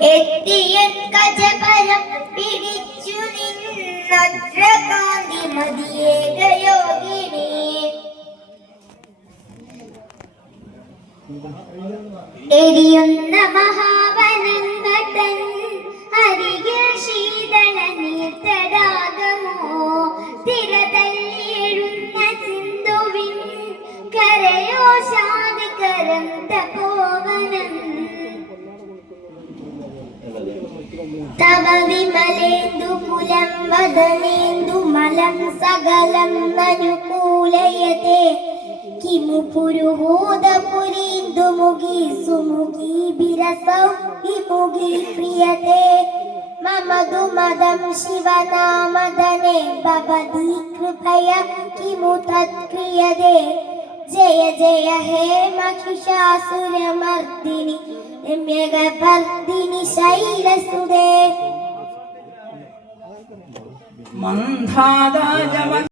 Etienne കജപരം പിടിച്ചു നിന്നൊത്ര കാന്തി മതിയേകയോഗിനി എരിയുന്ന മഹാവനങ്ങതൻ അരികിൽ ശീതള നീർത്തടാകമോ തിരതല്ലിയെഴുന്ന സിന്ധുവിൻ കരയോ ശാന്തികരം തപോവനം തവ വിമലേന്ദു കുലം വദനേന്ദു മലം സകലം അനുകൂലയതേ കിമു പുരുഹൂതപുരീന്ദു മുഖി സുമുഖി ബിരസൗ വിമുഖി പ്രിയതേ മമതു മദം ശിവനാമദനെ ഭവതി കൃപയ കിമു തത്ക്രിയതേ ജയ ജയ ഹേ മഹിഷാസുരമർദിനി രമ്യകപർദിനി ശൈലസുതേ മന്ധാദാജവ